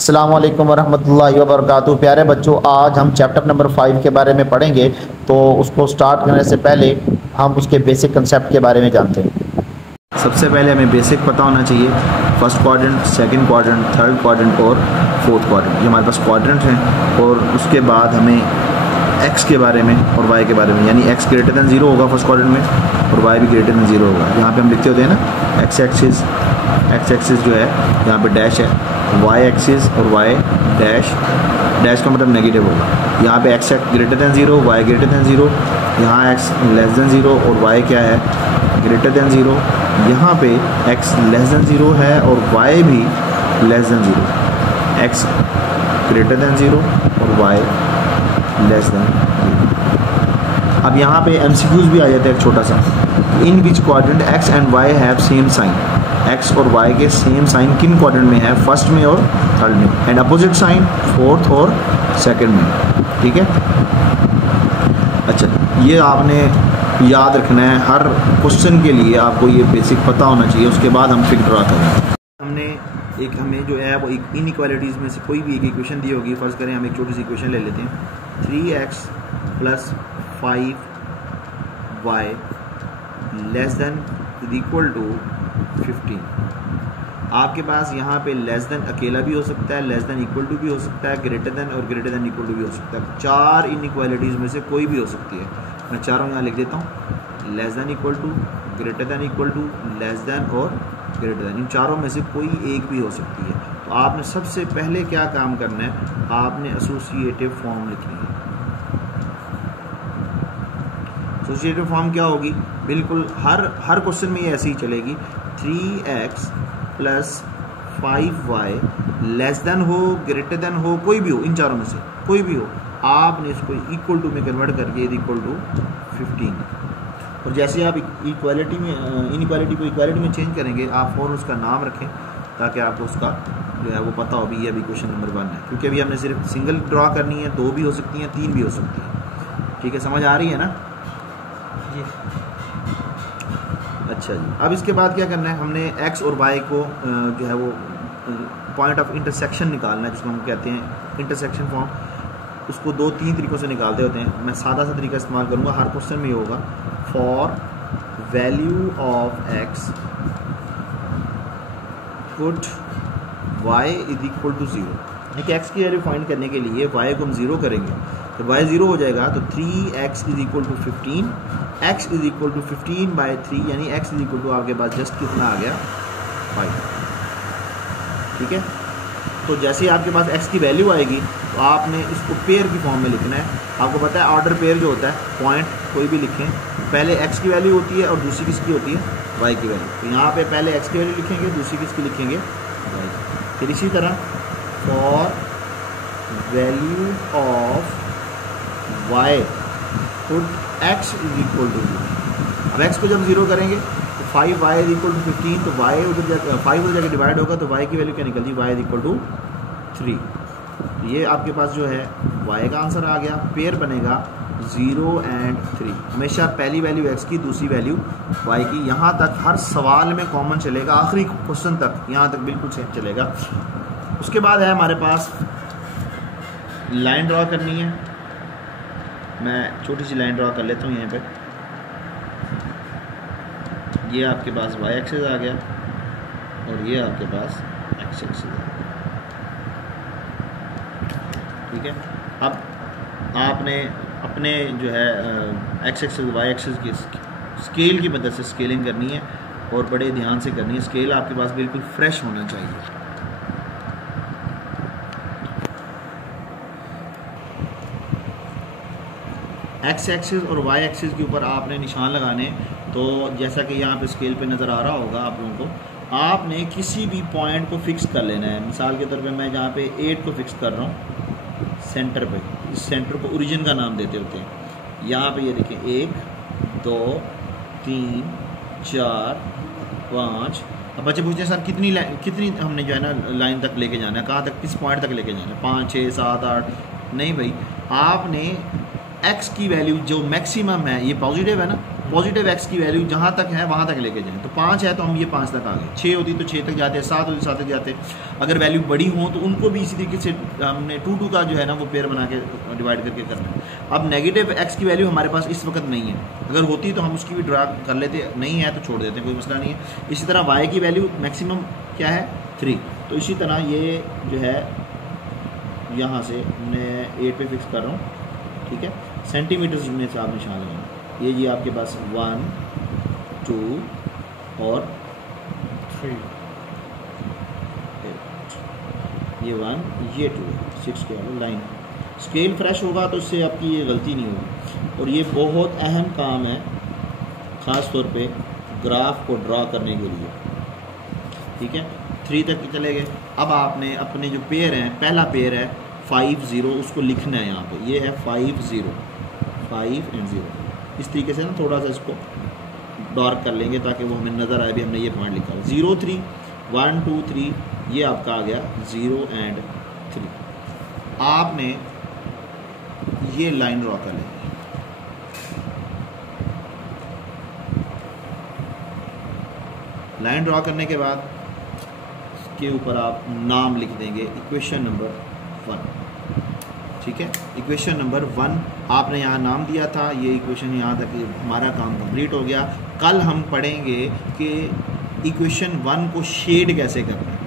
अस्सलाम वालेकुम वरहमतुल्लाहि वबरकातुहू। प्यारे बच्चों, आज हम चैप्टर नंबर 5 के बारे में पढ़ेंगे। तो उसको स्टार्ट करने से पहले हम उसके बेसिक कंसेप्ट के बारे में जानते हैं। सबसे पहले हमें बेसिक पता होना चाहिए, first quadrant, second quadrant, third quadrant और फोर्थ क्वाड्रेंट। ये हमारे पास क्वाड्रेंट हैं। और उसके बाद हमें एक्स के बारे में और वाई के बारे में, यानी एक्स ग्रेटर दैन 0 होगा फर्स्ट क्वाड्रेंट में और वाई भी ग्रेटर दैन 0 होगा। यहाँ पे हम लिखते होते हैं ना, एक्स एक्सिस जो है यहाँ पे डैश है, वाई एक्सिस और वाई डैश, डैश का मतलब नेगेटिव होगा। यहाँ पे x greater than 0, y greater than 0, यहाँ एक्स लेस दैन 0 और वाई क्या है, ग्रेटर दैन 0। यहाँ पे एक्स लेस दैन 0 है और वाई भी less than 0, x greater than 0 और वाई लेस दैन 0। अब यहाँ पे MCQs भी आ जाता है एक छोटा सा, in which quadrant X and Y have same sign. X और वाई के सेम साइन किन क्वाड्रेंट में है, फर्स्ट में और थर्ड में, एंड अपोजिट साइन फोर्थ और सेकंड में। ठीक है, अच्छा, ये आपने याद रखना है, हर क्वेश्चन के लिए आपको ये बेसिक पता होना चाहिए। उसके बाद हम फिगर ड्रा करेंगे। हमें जो है वो इनइक्वालिटीज़ में से कोई भी एक इक्वेशन दी होगी। फर्ज करें हम एक छोटी सी इक्वेशन ले लेते हैं, 3x + 5y less than equal to 15। आपके पास यहाँ पे लेस देन अकेला भी हो सकता है, लेस देन इक्वल टू भी हो सकता है, ग्रेटर देन और ग्रेटर देन इक्वल टू भी हो सकता है। चार इनइक्वालिटीज़ में से कोई भी हो सकती है। मैं चारों यहाँ लिख देता हूँ, less than equal to, greater than equal to, less than और ग्रेटर देन। इन चारों में से कोई एक भी हो सकती है। तो आपने सबसे पहले क्या काम करना है, आपने एसोसिएटिव फॉर्म लिखनी है। एसोसिएटिव फॉर्म क्या होगी, बिल्कुल हर क्वेश्चन में ये ऐसे ही चलेगी। 3x + 5y लेस देन हो, ग्रेटर देन हो, कोई भी हो, इन चारों में से कोई भी हो, आपने इसको इक्वल टू में कन्वर्ट करके इक्वल टू 15। और जैसे आप इक्वालिटी में इनइक्वालिटी को इक्वालिटी में चेंज करेंगे, आप फ़ौरन उसका नाम रखें ताकि आपको उसका जो है वो पता हो भी ये अभी क्वेश्चन नंबर 1 है। क्योंकि अभी हमने सिर्फ सिंगल ड्रा करनी है, 2 भी हो सकती हैं, 3 भी हो सकती हैं। ठीक है, समझ आ रही है ना जी? अच्छा जी, अब इसके बाद क्या करना है, हमने एक्स और वाई को जो है वो पॉइंट ऑफ इंटरसेक्शन निकालना है, जिसको हम कहते हैं इंटरसेक्शन फॉर्म। उसको 2-3 तरीक़ों से निकालते होते हैं। मैं सादा सा तरीका इस्तेमाल करूँगा, हर क्वेश्चन में ये होगा। For value of x put y = 0। देखिए, एक्स की वैल्यू फाइंड करने के लिए वाई को हम 0 करेंगे, तो वाई 0 हो जाएगा। तो 3x = 15, x = 15/3, यानी x = आपके पास जस्ट कितना आ गया, 5। ठीक है, तो जैसे ही आपके पास x की वैल्यू आएगी तो आपने इसको पेयर की फॉर्म में लिखना है। आपको पता है ऑर्डर पेयर जो होता है, पॉइंट कोई भी लिखें, पहले x की वैल्यू होती है और दूसरी किसकी होती है, y की वैल्यू। तो यहाँ पे पहले x की वैल्यू लिखेंगे, दूसरी किसकी लिखेंगे, y। फिर इसी तरह for value of y put x = 0। अब x को जब 0 करेंगे तो 5y = 15, तो y उधर 5 उधर जाके डिवाइड होगा, तो y की वैल्यू क्या निकल जी, y = 3। ये आपके पास जो है y का आंसर आ गया। पेयर बनेगा 0 और 3। हमेशा पहली वैल्यू x की, दूसरी वैल्यू y की। यहाँ तक हर सवाल में कॉमन चलेगा, आखिरी क्वेश्चन तक यहाँ तक बिल्कुल सेम चलेगा। उसके बाद है हमारे पास लाइन ड्रा करनी है। मैं छोटी सी लाइन ड्रा कर लेता हूँ यहाँ पे। ये आपके पास y एक्सिस आ गया और ये आपके पास x एक्सिस आ गया। ठीक है, अब आपने अपने जो है x एक्सिस y एक्सिस की स्केल की मदद से स्केलिंग करनी है और बड़े ध्यान से करनी है। स्केल आपके पास बिल्कुल फ्रेश होना चाहिए। एक्स एक्सिस और वाई एक्सिस के ऊपर आपने निशान लगाने। तो जैसा कि यहाँ पे स्केल पे नज़र आ रहा होगा आप लोगों को, आपने किसी भी पॉइंट को फिक्स कर लेना है। मिसाल के तौर पे मैं जहाँ पे 8 को फिक्स कर रहा हूँ सेंटर पे, इस सेंटर को ओरिजिन का नाम देते होते हैं। यहाँ पे ये देखें, 1 2 3 4 5। अब बच्चे पूछते हैं सर कितनी हमने जो है ना लाइन तक लेके जाना है, कहाँ तक, किस पॉइंट तक लेके जाना है, 5 6 7 8? नहीं भाई, आपने x की वैल्यू जो मैक्सिमम है, ये पॉजिटिव है ना, पॉजिटिव एक्स की वैल्यू जहाँ तक है वहाँ तक लेके जाएं। तो 5 है तो हम ये 5 तक आ गए, 6 होती तो 6 तक जाते हैं, 7 होती 7 तक जाते। अगर वैल्यू बड़ी हो तो उनको भी इसी तरीके से हमने 2 का जो है ना वो पेयर बना के डिवाइड करके करना है। अब नेगेटिव एक्स की वैल्यू हमारे पास इस वक्त नहीं है, अगर होती तो हम उसकी भी ड्रा कर लेते, नहीं है तो छोड़ देते, कोई मसला नहीं है। इसी तरह वाई की वैल्यू मैक्सिमम क्या है 3, तो इसी तरह ये जो है यहाँ से मैं 8 पे फिक्स कर रहा हूँ, ठीक है। सेंटीमीटर्स में से आप निशान लगाएं, ये जी आपके पास 1 2 और 3, ये 1 ये 2 6 के वाले लाइन। स्केल फ्रेश होगा तो इससे आपकी ये गलती नहीं होगी। और ये बहुत अहम काम है ख़ास तौर पे ग्राफ को ड्रा करने के लिए, ठीक है। 3 तक चले गए। अब आपने अपने जो पेयर हैं, पहला पेयर है 5 0, उसको लिखना है यहाँ पे, ये है 5 0 5 and 0। इस तरीके से ना थोड़ा सा इसको डार्क कर लेंगे ताकि वो हमें नज़र आए भी हमने ये पॉइंट लिखा है। 0 3 1 2 3, ये आपका आ गया 0 and 3। आपने ये लाइन ड्रॉ कर लेंगे, लाइन ड्रॉ करने के बाद के ऊपर आप नाम लिख देंगे इक्वेशन नंबर 1, ठीक है। इक्वेशन नंबर 1 आपने यहाँ नाम दिया था, ये इक्वेशन यहाँ तक हमारा काम कंप्लीट हो गया। कल हम पढ़ेंगे कि इक्वेशन 1 को शेड कैसे करना है,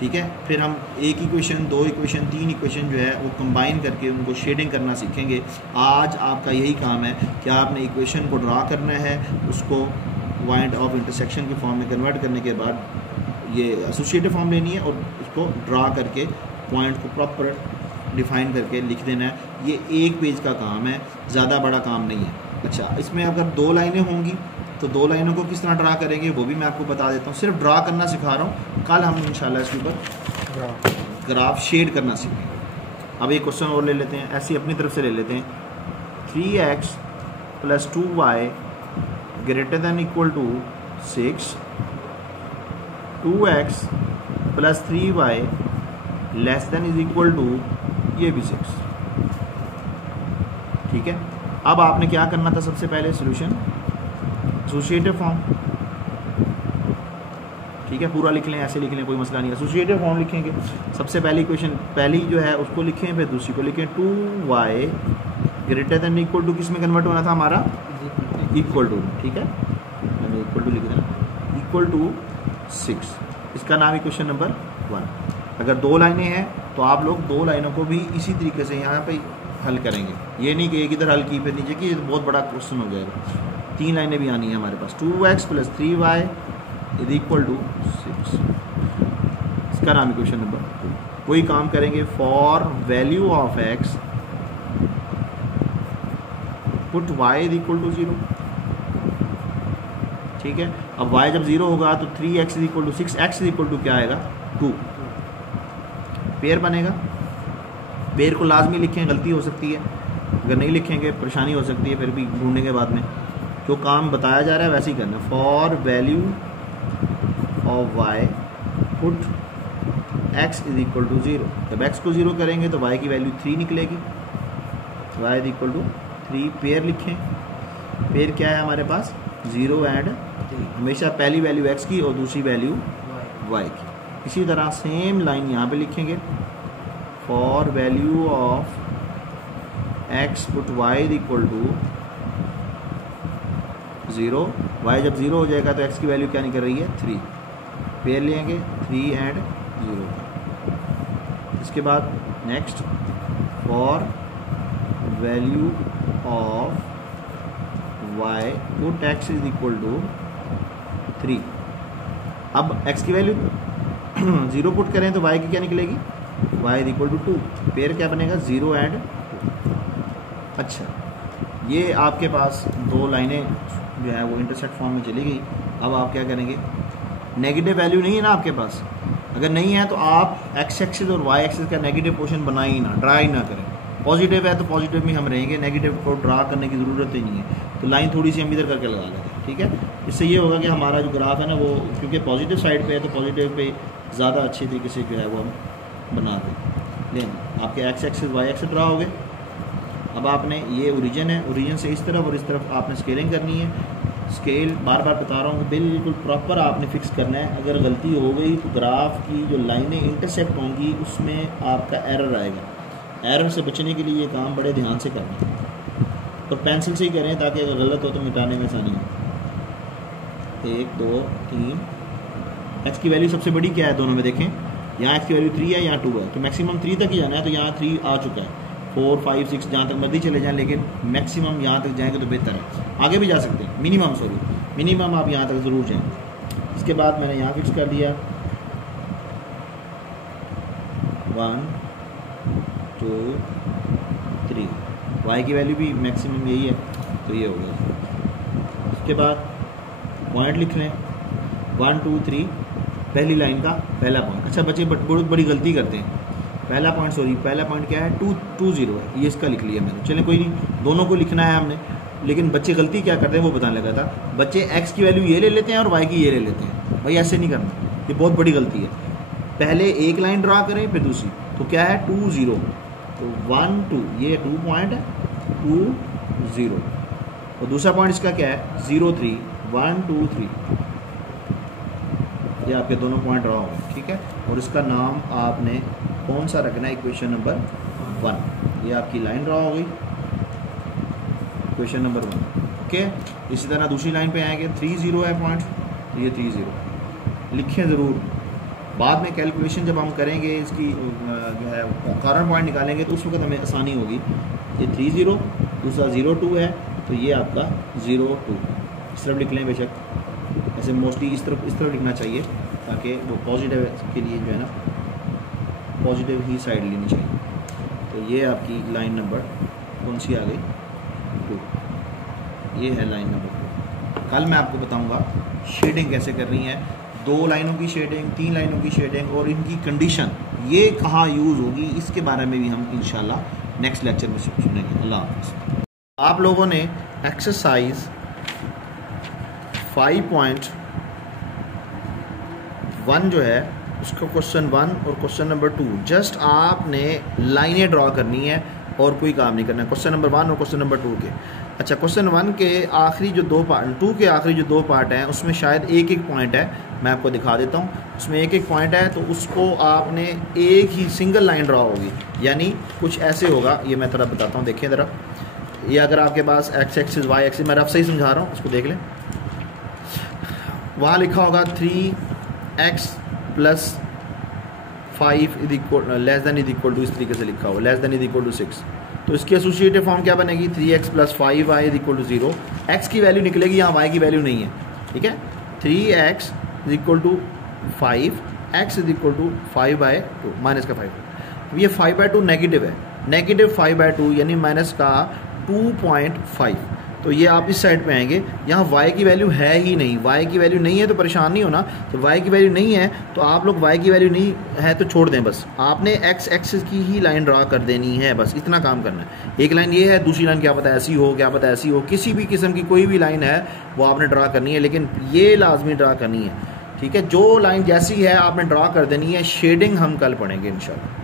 ठीक है। फिर हम एक इक्वेशन 2 इक्वेशन 3 इक्वेशन जो है वो कंबाइन करके उनको शेडिंग करना सीखेंगे। आज आपका यही काम है कि आपने इक्वेशन को ड्रा करना है, उसको पॉइंट ऑफ इंटरसेक्शन के फॉर्म में कन्वर्ट करने के बाद ये एसोसिएटिव फॉर्म लेनी है और उसको ड्रा करके पॉइंट को प्रॉपर डिफाइन करके लिख देना है। ये एक पेज का काम है, ज़्यादा बड़ा काम नहीं है। अच्छा, इसमें अगर 2 लाइनें होंगी तो 2 लाइनों को किस तरह ड्रा करेंगे वो भी मैं आपको बता देता हूँ। सिर्फ ड्रा करना सिखा रहा हूँ, कल हम इंशाल्लाह इसके ऊपर ग्राफ शेड करना सीखेंगे। अब एक क्वेश्चन और ले लेते हैं, ऐसी अपनी तरफ से ले लेते हैं। 3x + 2y > 6, 2x + 3y <= ये भी 6, ठीक है। अब आपने क्या करना था, सबसे पहले सॉल्यूशन एसोसिएटिव फॉर्म, ठीक है। पूरा लिख लें, ऐसे लिख लें, कोई मसला नहीं है। एसोसिएटिव फॉर्म लिखेंगे, सबसे पहली इक्वेशन पहली जो है उसको लिखें, फिर दूसरी को लिखें। 2y > किस में कन्वर्ट होना था हमारा, इक्वल टू, ठीक है। मैंने इक्वल टू लिख देना, = 6, इसका नाम इक्वेशन नंबर 1। अगर 2 लाइनें हैं तो आप लोग 2 लाइनों को भी इसी तरीके से यहाँ पे हल करेंगे। ये नहीं कि एक इधर हल की फिर नीचे की, ये तो बहुत बड़ा क्वेश्चन हो जाएगा। 3 लाइनें भी आनी है हमारे पास। 2x + 3y = 6, इसका नाम इक्वेशन नंबर 2। वही काम करेंगे, for value of x put y = 0, ठीक है। अब y जब 0 होगा तो 3x = 6, x = क्या आएगा 2, पेयर बनेगा। पेयर को लाजमी लिखें, गलती हो सकती है, अगर नहीं लिखेंगे परेशानी हो सकती है फिर भी ढूंढने के बाद में। जो काम बताया जा रहा है वैसे ही करना। For value of y put x = 0, जब x को 0 करेंगे तो y की वैल्यू 3 निकलेगी, y = 3। पेयर लिखें, पेयर क्या है हमारे पास 0 and 3, हमेशा पहली वैल्यू x की और दूसरी वैल्यू y की। इसी तरह सेम लाइन यहाँ पे लिखेंगे, for value of x put y = 0, y जब 0 हो जाएगा तो x की वैल्यू क्या निकल रही है 3, पेयर लेंगे 3 and 0। इसके बाद next, for value of y put x = 3। अब x की वैल्यू 0 पुट करें तो y की क्या निकलेगी, y = 2, पेयर क्या बनेगा 0 and 2। अच्छा, ये आपके पास 2 लाइनें जो है वो इंटरसेक्ट फॉर्म में चली गई। अब आप क्या करेंगे, नेगेटिव वैल्यू नहीं है ना आपके पास, अगर नहीं है तो आप x एक्सिस और y एक्सिस का नेगेटिव पोर्शन बनाए ही ना, ड्रा ही ना करें। पॉजिटिव है तो पॉजिटिव में हम रहेंगे, नेगेटिव को ड्रा करने की ज़रूरत ही नहीं है। तो लाइन थोड़ी सी हम इधर करके लगा लेते हैं, ठीक है। इससे ये होगा कि हमारा जो ग्राफ है ना वो, क्योंकि पॉजिटिव साइड पे है तो पॉजिटिव पे ज़्यादा अच्छी तरीके से जो है वो हम बना दें। लेकिन आपके x axis y axis draw हो गए। अब आपने ये ओरिजिन है, ओरिजिन से इस तरफ और इस तरफ आपने स्केलिंग करनी है। स्केल बार बार बता रहा हूँ, बिल्कुल प्रॉपर आपने फिक्स करना है। अगर गलती हो गई तो ग्राफ की जो लाइनें इंटरसेक्ट होंगी उसमें आपका एरर आएगा। एरर से बचने के लिए ये काम बड़े ध्यान से करना है और पेंसिल से ही करें ताकि अगर गलत हो तो मिटाने में आसानी हो। 1 2 3 एक्स की वैल्यू सबसे बड़ी क्या है दोनों में देखें, यहाँ एक्स की वैल्यू 3 है, यहाँ 2 है, तो मैक्सिमम 3 तक ही जाना है। तो यहाँ 3 आ चुका है, 4 5 6 जहाँ तक मर्जी चले जाएँ, लेकिन मैक्सिमम यहाँ तक जाएंगे तो बेहतर है। आगे भी जा सकते हैं, मिनिमम आप यहाँ तक ज़रूर जाएँ। इसके बाद मैंने यहाँ फिक्स कर दिया 1 2 3, वाई की वैल्यू भी मैक्सिमम यही है, तो ये हो गया। उसके बाद पॉइंट लिख लें 1 2 3, पहली लाइन का पहला पॉइंट। अच्छा बच्चे बहुत बड़ी गलती करते हैं, पहला पॉइंट क्या है 2 2 0 है, ये इसका लिख लिया मैंने। चलें कोई नहीं, दोनों को लिखना है हमने, लेकिन बच्चे गलती क्या करते हैं वो बताने लगा था। बच्चे एक्स की वैल्यू ये ले लेते हैं और वाई की ये ले लेते हैं। भाई ऐसे नहीं करना, ये बहुत बड़ी गलती है। पहले एक लाइन ड्रा करें फिर दूसरी, तो क्या है 2 0, तो 1 2, ये 2 पॉइंट है 2 0, और दूसरा पॉइंट इसका क्या है 0 3 1 2 3, ये आपके दोनों पॉइंट ड्रा होंगे, ठीक है। और इसका नाम आपने कौन सा रखना है, इक्वेशन नंबर 1, ये आपकी लाइन ड्रा हो गई, इक्वेशन नंबर 1, ओके। इसी तरह दूसरी लाइन पे आएंगे 3 0 है पॉइंट, तो ये 3 0 लिखें ज़रूर। बाद में कैलकुलेशन जब हम करेंगे इसकी जो है कॉर्नर पॉइंट निकालेंगे तो उस वक्त हमें आसानी होगी। ये 3 0, दूसरा 0 2 है, तो ये आपका 0 2 इस तरफ लिख लें। बेशक ऐसे मोस्टली इस तरफ लिखना चाहिए ताकि वो पॉजिटिव के लिए जो है ना पॉजिटिव ही साइड लेनी चाहिए। तो ये आपकी लाइन नंबर कौन सी आ गई 2, ये है लाइन नंबर 2। कल मैं आपको बताऊंगा शेडिंग कैसे करनी है, 2 लाइनों की शेडिंग, 3 लाइनों की शेडिंग और इनकी कंडीशन ये कहाँ यूज़ होगी, इसके बारे में भी हम इंशाल्लाह नेक्स्ट लेक्चर में सुनेंगे। अल्लाह हाफ़िज़। आप लोगों ने एक्सरसाइज 5.1 जो है उसका क्वेश्चन 1 और क्वेश्चन नंबर 2 जस्ट आपने लाइनें ड्रॉ करनी है और कोई काम नहीं करना है, क्वेश्चन नंबर 1 और क्वेश्चन नंबर 2 के। अच्छा क्वेश्चन 1 के आखिरी जो 2 पार्ट, 2 के आखिरी जो 2 पार्ट हैं उसमें शायद एक पॉइंट है, मैं आपको दिखा देता हूँ। उसमें एक पॉइंट है तो उसको आपने एक ही सिंगल लाइन ड्रॉ होगी, यानी कुछ ऐसे होगा। ये मैं थोड़ा बताता हूँ, देखिए ज़रा। ये अगर आपके पास एक्स एक्सिस वाई एक्सिस, मैं रफ से ही समझा रहा हूँ, उसको देख लें। वहाँ लिखा होगा 3x + 5 less than is equal to, इस तरीके से लिखा होगा, less than is equal to 6। तो इसकी एसोसिएटिव फॉर्म क्या बनेगी 3x + 5y = 0। x की वैल्यू निकलेगी, यहाँ y की वैल्यू नहीं है, ठीक है। 3x = 5, x = 5/2 माइनस का 5। ये 5/2 नेगेटिव है, नेगेटिव 5/2 यानी माइनस का 2.5। तो ये आप इस साइड पे आएंगे, यहाँ y की वैल्यू है ही नहीं, y की वैल्यू नहीं है तो परेशान नहीं होना। तो y की वैल्यू नहीं है तो आप लोग y की वैल्यू नहीं है तो छोड़ दें, बस आपने x एक्सिस की ही लाइन ड्रा कर देनी है, बस इतना काम करना है। एक लाइन ये है, दूसरी लाइन क्या पता ऐसी हो, क्या पता ऐसी हो, किसी भी किस्म की कोई भी लाइन है वो आपने ड्रा करनी है, लेकिन ये लाजमी ड्रा करनी है, ठीक है। जो लाइन जैसी है आपने ड्रा कर देनी है। शेडिंग हम कल पढ़ेंगे इंशाल्लाह।